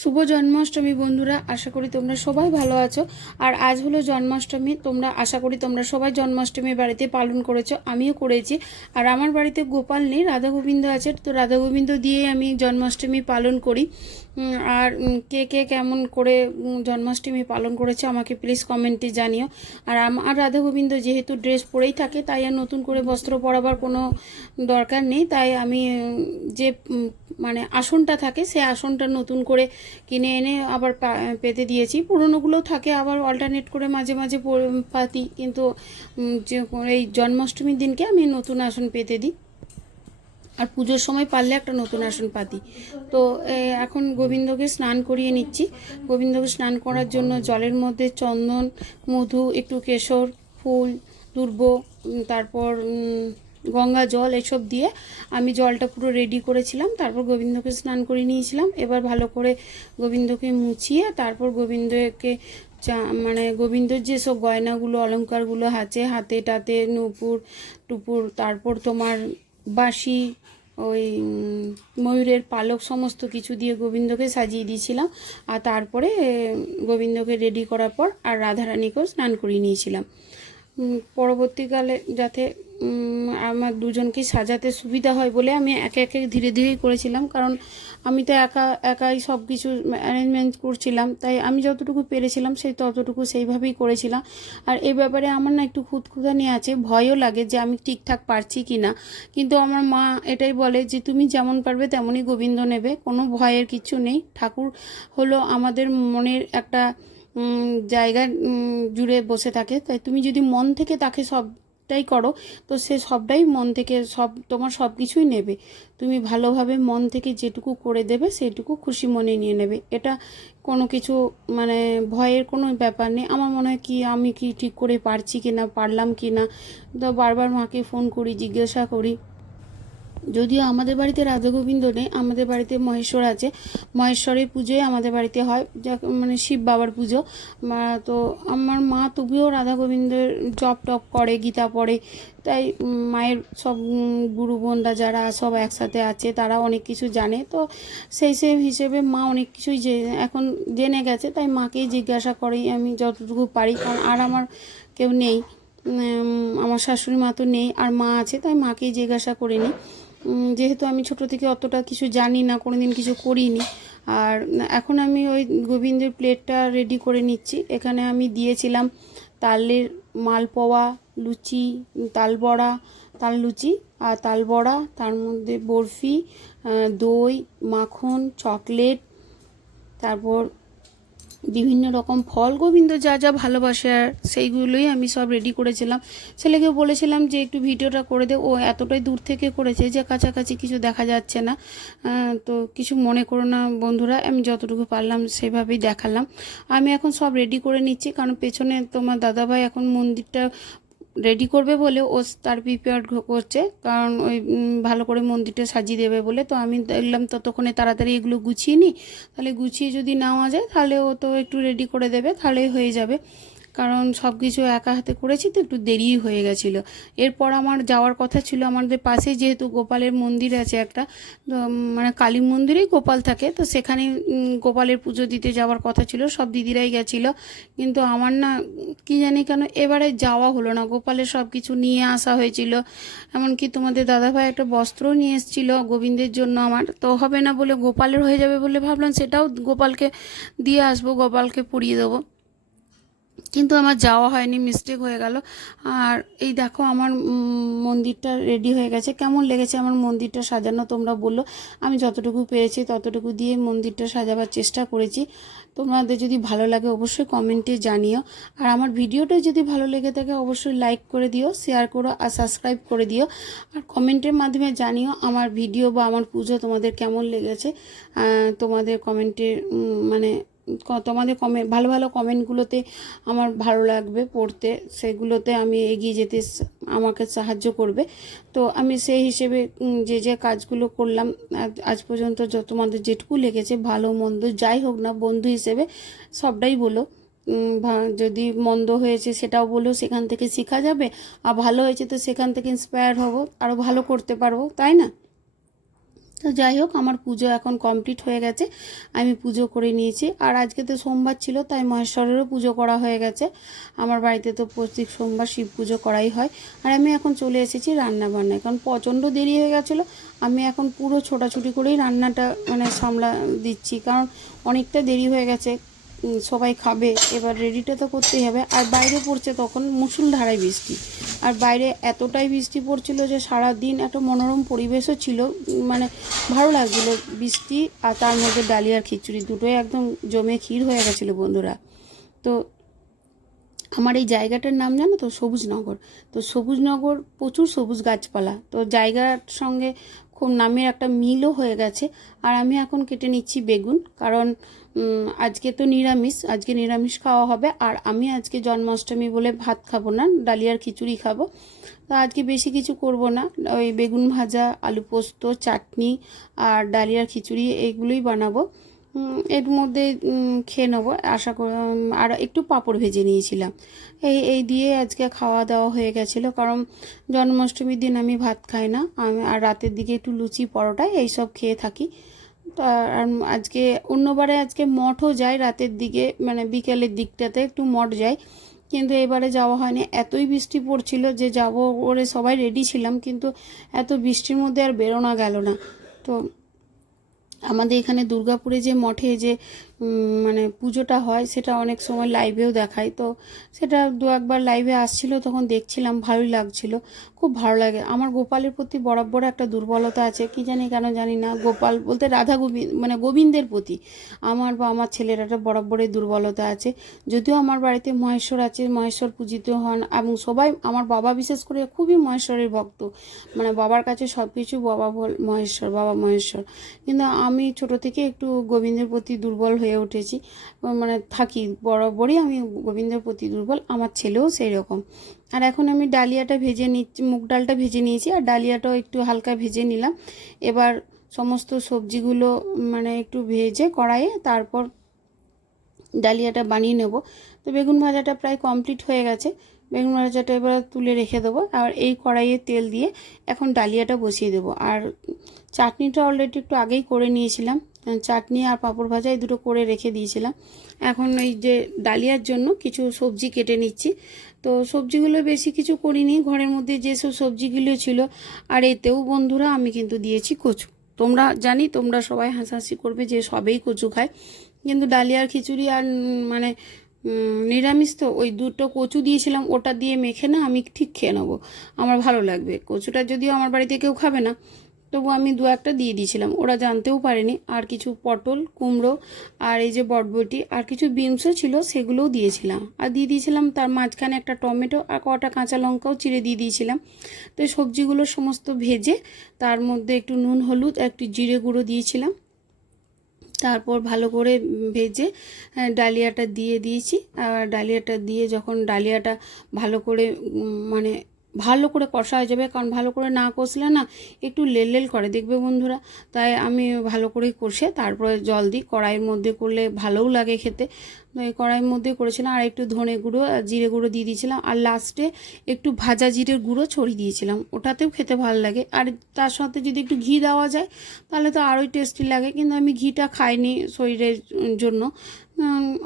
শুভ জন্মাষ্টমী বন্ধুরা, আশা করি তোমরা সবাই ভালো আছো। আর আজ হলো জন্মাষ্টমী। তোমরা আশা করি তোমরা সবাই জন্মাষ্টমী বাড়িতে পালন করেছো, আমিও করেছি। আর আমার বাড়িতে গোপাল নেই, রাধা গোবিন্দ আছে, তো রাধা গোবিন্দ দিয়ে আমি জন্মাষ্টমী পালন করি। আর কে কে কেমন করে জন্মাষ্টমী পালন করেছে আমাকে প্লিজ কমেন্টে জানিও। আর আমার রাধা গোবিন্দ যেহেতু ড্রেস পরেই থাকে, তাই আর নতুন করে বস্ত্র পরাবার কোনো দরকার নেই। তাই আমি যে মানে আসনটা থাকে, সেই আসনটা নতুন করে কিনে এনে আবার পেতে দিয়েছি। পুরনোগুলোও থাকে, আবার অল্টারনেট করে মাঝে মাঝে পাতি, কিন্তু যে এই জন্মাষ্টমীর দিনকে আমি নতুন আসন পেতে দিই। আর পুজোর সময় পারলে একটা নতুন আসন পাতি। তো এখন গোবিন্দকে স্নান করিয়ে নিচ্ছি। গোবিন্দকে স্নান করার জন্য জলের মধ্যে চন্দন, মধু, একটু কেশর, ফুল, দুর্ব, তারপর গঙ্গা জল এসব দিয়ে আমি জলটা পুরো রেডি করেছিলাম। তারপর গোবিন্দকে স্নান করে নিয়েছিলাম। এবার ভালো করে গোবিন্দকে মুছিয়ে তারপর গোবিন্দকে মানে গোবিন্দর যেসব গয়নাগুলো অলংকারগুলো আছে, হাতে টাতে নুপুর টুপুর, তারপর তোমার বাঁশি, ওই ময়ূরের পালক, সমস্ত কিছু দিয়ে গোবিন্দকে সাজিয়ে দিয়েছিলাম। আর তারপরে গোবিন্দকে রেডি করার পর আর রাধারানীকেও স্নান করিয়ে নিয়েছিলাম। পরবর্তীকালে যাতে আমার দুজনকে সাজাতে সুবিধা হয় বলে আমি একে একে ধীরে ধীরেই করেছিলাম, কারণ আমি তো একাই সব কিছু অ্যারেঞ্জমেন্ট করছিলাম। তাই আমি যতটুকু পেরেছিলাম ততটুকু সেইভাবেই করেছিলাম। আর এই ব্যাপারে আমার না একটু খুঁতখুঁতানি আছে, ভয়ও লাগে যে আমি ঠিকঠাক পারছি কি না। কিন্তু আমার মা এটাই বলে যে তুমি যেমন পারবে তেমনই গোবিন্দ নেবে, কোনো ভয়ের কিছু নেই। ঠাকুর হলো আমাদের মনের একটা জায়গা জুড়ে বসে থাকে। তাই তুমি যদি মন থেকে তাকে সবটাই করো, তো সে সবটাই মন থেকে তোমার সব কিছুই নেবে। তুমি ভালোভাবে মন থেকে যেটুকু করে দেবে সেটুকু খুশি মনে নিয়ে নেবে। এটা কোনো কিছু মানে ভয়ের কোনো ব্যাপার নেই। আমার মনে হয় কি আমি কি ঠিক করে পারছি কি না, পারলাম কি না, তো বারবার মাকে ফোন করি, জিজ্ঞাসা করি। যদিও আমাদের বাড়িতে রাধা গোবিন্দ নেই, আমাদের বাড়িতে মহেশ্বর আছে। মহেশ্বরের পুজোই আমাদের বাড়িতে হয়, যা মানে শিব বাবার পুজো। তো আমার মা তবুও রাধা গোবিন্দের জপ টপ করে, গীতা পড়ে। তাই মায়ের সব গুরু বোনরা যারা সব একসাথে আছে, তারা অনেক কিছু জানে। তো সেই হিসেবে মা অনেক কিছুই এখন জেনে গেছে। তাই মাকেই জিজ্ঞাসা করেই আমি যতটুকু পারি, কারণ আর আমার কেউ নেই। আমার শাশুড়ি মা তো নেই, আর মা আছে, তাই মাকেই জিজ্ঞাসা করে নিই। যেহেতু আমি ছোট থেকে অতটা কিছু জানি না, কোনো দিন কিছু করিনি। আর এখন আমি ওই গোবিন্দের প্লেটটা রেডি করে নিচ্ছি। এখানে আমি দিয়েছিলাম তালের মালপোয়া, লুচি, তালবড়া, তাল লুচি আর তালবড়া, তার মধ্যে বরফি, দই, মাখন, চকলেট, তারপর বিভিন্ন রকম ফল। গোবিন্দ যা যা ভালোবাসে আর সেইগুলোই আমি সব রেডি করেছিলাম। ছেলেকে বলেছিলাম যে একটু ভিডিওটা করে দে। ও এতটাই দূর থেকে করেছে যে কাছাকাছি কিছু দেখা যাচ্ছে না। তো কিছু মনে করো না বন্ধুরা, আমি যতটুকু পারলাম সেভাবেই দেখালাম। আমি এখন সব রেডি করে নিচ্ছি, কারণ পেছনে তোমার দাদাভাই এখন মন্দিরটা রেডি করবে বলে ও তার প্রিপেয়ার করছে, কারণ ওই ভালো করে মন্দিরটা সাজিয়ে দেবে বলে। তো আমি দেখলাম ততক্ষণে তাড়াতাড়ি এগুলো গুছিয়ে নিই, তাহলে গুছিয়ে যদি নেওয়া যায় তাহলে ও তো একটু রেডি করে দেবে, তাহলেই হয়ে যাবে। কারণ সব কিছু একা হাতে করেছি তো একটু দেরিই হয়ে গেছিলো। এরপর আমার যাওয়ার কথা ছিল, আমাদের পাশেই যেহেতু গোপালের মন্দির আছে একটা, তো মানে কালী মন্দিরেই গোপাল থাকে, তো সেখানে গোপালের পুজো দিতে যাওয়ার কথা ছিল। সব দিদিরাই গেছিলো, কিন্তু আমার না কি জানি কেন এবারে যাওয়া হলো না। গোপালের সব কিছু নিয়ে আসা হয়েছিল, এমনকি তোমাদের দাদাভাই একটা বস্ত্রও নিয়ে এসেছিলো গোবিন্দের জন্য। আমার তো হবে না বলে, গোপালের হয়ে যাবে বলে ভাবলাম সেটাও গোপালকে দিয়ে আসবো, গোপালকে পরিয়ে দেবো। কিন্তু আমার যাওয়া হয়নি, মিস্টেক হয়ে গেল। আর এই দেখো আমার মন্দিরটা রেডি হয়ে গেছে। কেমন লেগেছে আমার মন্দিরটা সাজানো তোমরা বললো। আমি যতটুকু পেরেছি ততটুকু দিয়ে মন্দিরটা সাজাবার চেষ্টা করেছি। তোমাদের যদি ভালো লাগে অবশ্যই কমেন্টে জানিও। আর আমার ভিডিওটা যদি ভালো লেগে থাকে অবশ্যই লাইক করে দিও, শেয়ার করো আর সাবস্ক্রাইব করে দিও। আর কমেন্টের মাধ্যমে জানিও আমার ভিডিও বা আমার পুজো তোমাদের কেমন লেগেছে। তোমাদের কমেন্টে মানে তোমাদের ভালো ভালো কমেন্টগুলোতে আমার ভালো লাগবে পড়তে, সেগুলোতে আমি এগিয়ে যেতে আমাকে সাহায্য করবে। তো আমি সেই হিসেবে যে যে কাজগুলো করলাম আজ পর্যন্ত, তোমাদের যেটুকু লেগেছে ভালো মন্দ যাই হোক না, বন্ধু হিসেবে সবটাই বলো। যদি মন্দ হয়েছে সেটাও বলো, সেখান থেকে শেখা যাবে। আর ভালো হয়েছে তো সেখান থেকে ইন্সপায়ার হব, আরও ভালো করতে পারবো, তাই না? তো যাই হোক, আমার পুজো এখন কমপ্লিট হয়ে গেছে, আমি পুজো করে নিয়েছি। আর আজকে তো সোমবার ছিল, তাই মহেশ্বরেরও পুজো করা হয়ে গেছে। আমার বাড়িতে তো প্রত্যেক সোমবার শিব পুজো করাই হয়। আর আমি এখন চলে এসেছি রান্না বান্নায়, কারণ প্রচণ্ড দেরি হয়ে গেছিলো। আমি এখন পুরো ছোটাছুটি করেই রান্নাটা সামলা দিচ্ছি, কারণ অনেকটা দেরি হয়ে গেছে। সবাই খাবে, এবার রেডিটা তো করতেই হবে। আর বাইরে পড়ছে তখন মুষলধারায় বৃষ্টি, আর বাইরে এতটাই বৃষ্টি পড়ছিল যে সারা দিন একটা মনোরম পরিবেশও ছিল, ভালো লাগছিলো বৃষ্টি। আর তার মধ্যে ডালিয়ার খিচুড়ি দুটোই একদম জমে ক্ষীর হয়ে গেছিলো বন্ধুরা। তো আমার এই জায়গাটার নাম জানো তো, সবুজনগর। তো সবুজনগর প্রচুর সবুজ গাছপালা, তো জায়গার সঙ্গে খুব নামের একটা মিলও হয়ে গেছে। আর আমি এখন কেটে নিচ্ছি বেগুন, কারণ আজকে তো নিরামিষ, আজকে নিরামিষ খাওয়া হবে। আর আমি আজকে জন্মাষ্টমী বলে ভাত খাবো না, ডালিয়ার খিচুড়ি খাবো। তো আজকে বেশি কিছু করব না, ওই বেগুন ভাজা, আলু পোস্ত, চাটনি আর ডালিয়ার খিচুড়ি এইগুলোই বানাবো। এর মধ্যে খেয়ে নেবো আশা করি। আর একটু পাঁপড় ভেজে নিয়েছিলাম, এই দিয়ে আজকে খাওয়া দাওয়া হয়ে গেছিলো। কারণ জন্মাষ্টমীর দিন আমি ভাত খাই না, আমি আর রাতের দিকে একটু লুচি পরোটা এইসব খেয়ে থাকি। তো আর আজকে অন্যবারে আজকে মঠও যাই রাতের দিকে, বিকেলের দিকটাতে একটু মঠ যাই, কিন্তু এবারে যাওয়া হয়নি। এতই বৃষ্টি পড়ছিল যে যাব ওরে সবাই রেডি ছিলাম, কিন্তু এত বৃষ্টির মধ্যে আর বেরোনো গেল না। তো আমাদের এখানে দুর্গাপুরে যে মঠে যে পুজোটা হয়, সেটা অনেক সময় লাইভেও দেখায়। তো সেটা দু একবার লাইভে আসছিল, তখন দেখছিলাম, ভালোই লাগছিল, খুব ভালো লাগে। আমার গোপালের প্রতি বরাবর একটা দুর্বলতা আছে, কি জানি কেন জানি না। গোপাল বলতে রাধা গোবিন্দ, গোবিন্দের প্রতি আমার বা আমার ছেলের একটা বরাবরই দুর্বলতা আছে। যদিও আমার বাড়িতে মহেশ্বর আছে, মহেশ্বর পূজিত হন, এবং সবাই, আমার বাবা বিশেষ করে খুবই মহেশ্বরের ভক্ত, বাবার কাছে সব কিছু বাবা মহেশ্বর, বাবা মহেশ্বর। কিন্তু আমি ছোট থেকে একটু গোবিন্দের প্রতি দুর্বল হয়ে উঠেছি, থাকি বরাবরই আমি গোবিন্দের প্রতি দুর্বল, আমার ছেলেও সেই রকম। আর এখন আমি ডালিয়াটা ভেজে নিচ্ছি, মুগ ডালটা ভেজে নিয়েছি, আর ডালিয়াটাও একটু হালকা ভেজে নিলাম। এবার সমস্ত সবজিগুলো একটু ভেজে কড়াইয়ে তারপর ডালিয়াটা বানিয়ে নেব। তো বেগুন ভাজাটা প্রায় কমপ্লিট হয়ে গেছে, বেগুন ভাজাটা এবার তুলে রেখে দেবো। আর এই কড়াইয়ে তেল দিয়ে এখন ডালিয়াটা বসিয়ে দেবো। আর চাটনিটা অলরেডি একটু আগেই করে নিয়েছিলাম, চাটনি আর পাঁপড় ভাজা এই দুটো করে রেখে দিয়েছিলাম। এখন এই যে ডালিয়ার জন্য কিছু সবজি কেটে নিচ্ছি। তো সবজিগুলো বেশি কিছু করিনি, ঘরের মধ্যে যেসব সবজিগুলো ছিল। আর এতেও বন্ধুরা আমি কিন্তু দিয়েছি কচু। জানি তোমরা সবাই হাসাহাসি করবে যে সবেই কচু খায়, কিন্তু ডালিয়ার খিচুড়ি আর নিরামিষ তো ওই দুটো কচু দিয়েছিলাম, ওটা দিয়ে মেখে না আমি ঠিক খেয়ে নেবো, আমার ভালো লাগবে। কচুটা যদিও আমার বাড়িতে কেউ খাবে না, তবু আমি দু একটা দিয়ে দিয়েছিলাম, ওরা জানতেও পারেনি। আর কিছু পটল, কুমড়ো, আর এই যে বটবটি, আর কিছু বিনসও ছিল, সেগুলোও দিয়েছিলাম। আর দিয়ে দিয়েছিলাম তার মাঝখানে একটা টমেটো আর কটা কাঁচা লঙ্কাও চিড়ে দিয়ে দিয়েছিলাম। তো এই সবজিগুলো সমস্ত ভেজে তার মধ্যে একটু নুন, হলুদ, একটু জিরে গুঁড়ো দিয়েছিলাম। তারপর ভালো করে ভেজে ডালিয়াটা দিয়ে দিয়েছি। আর ডালিয়াটা দিয়ে যখন ডালিয়াটা ভালো করে ভালো করে কষা হয়ে যাবে, কারণ ভালো করে না কষলে না একটু লেল করে, দেখবে বন্ধুরা। তাই আমি ভালো করে কষে তারপরে জল দিই। কড়াইয়ের মধ্যে করলে ভালোও লাগে খেতে, এই কড়াইয়ের মধ্যে করেছিলাম। আর একটু ধনে গুঁড়ো আর জিরে গুঁড়ো দিয়ে দিয়েছিলাম, আর লাস্টে একটু ভাজা জিরের গুঁড়ো ছড়িয়ে দিয়েছিলাম, ওটাতেও খেতে ভালো লাগে। আর তার সাথে যদি একটু ঘি দেওয়া যায় তাহলে তো আরোই টেস্টি লাগে, কিন্তু আমি ঘিটা খাইনি শরীরের জন্য।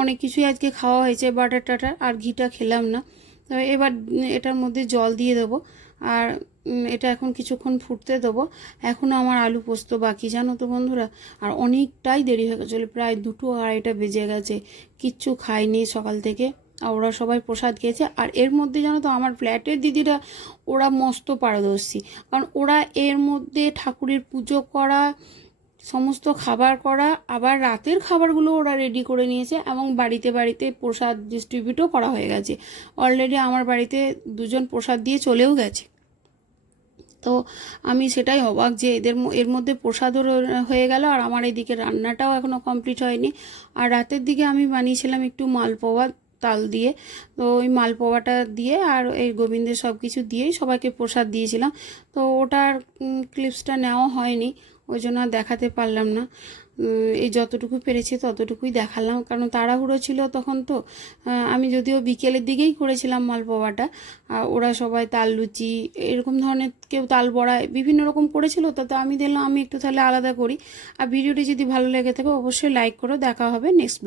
অনেক কিছুই আজকে খাওয়া হয়েছে, বাটার টাটার, আর ঘিটা খেলাম না। তো এবার এটার মধ্যে জল দিয়ে দেবো, আর এটা এখন কিছুক্ষণ ফুটতে দেবো। এখনও আমার আলু পোস্ত বাকি, জানো তো বন্ধুরা। আর অনেকটাই দেরি হয়ে গেছিলো, প্রায় 2-2:30 বেজে গেছে, কিচ্ছু খাইনি সকাল থেকে। আর ওরা সবাই প্রসাদ খেয়েছে। আর এর মধ্যে জানো তো আমার ফ্ল্যাটের দিদিরা, ওরা মস্ত পারদর্শী, কারণ ওরা এর মধ্যে ঠাকুরের পুজো করা, সমস্ত খাবার করা, আবার রাতের খাবারগুলো ওরা রেডি করে নিয়েছে, এবং বাড়িতে বাড়িতে প্রসাদ ডিস্ট্রিবিউটও করা হয়ে গেছে। অলরেডি আমার বাড়িতে 2জন প্রসাদ দিয়ে চলেও গেছে। তো আমি সেটাই অবাক যে এর মধ্যে প্রসাদও হয়ে গেল, আর আমার এদিকে রান্নাটাও এখনও কমপ্লিট হয়নি। আর রাতের দিকে আমি বানিয়েছিলাম একটু মালপোয়া তাল দিয়ে, তো ওই মালপোয়াটা দিয়ে আর এই গোবিন্দের সব কিছু দিয়েই সবাইকে প্রসাদ দিয়েছিলাম। তো ওটার ক্লিপসটা নেওয়া হয়নি, ওই জন্য দেখাতে পারলাম না। এই যতটুকু পেরেছি ততটুকুই দেখালাম, কারণ তাড়াহুড়ো ছিল তখন। তো আমি যদিও বিকেলের দিকেই করেছিলাম মালপোয়াটা, ওরা সবাই তাল লুচি এরকম ধরনের, কেউ তাল বড়া বিভিন্ন রকম করেছিল, তাতে আমি দিলাম আমি একটু তাহলে আলাদা করি। আর ভিডিওটি যদি ভালো লেগে থাকে অবশ্যই লাইক করো। দেখা হবে নেক্সট ব্লগ।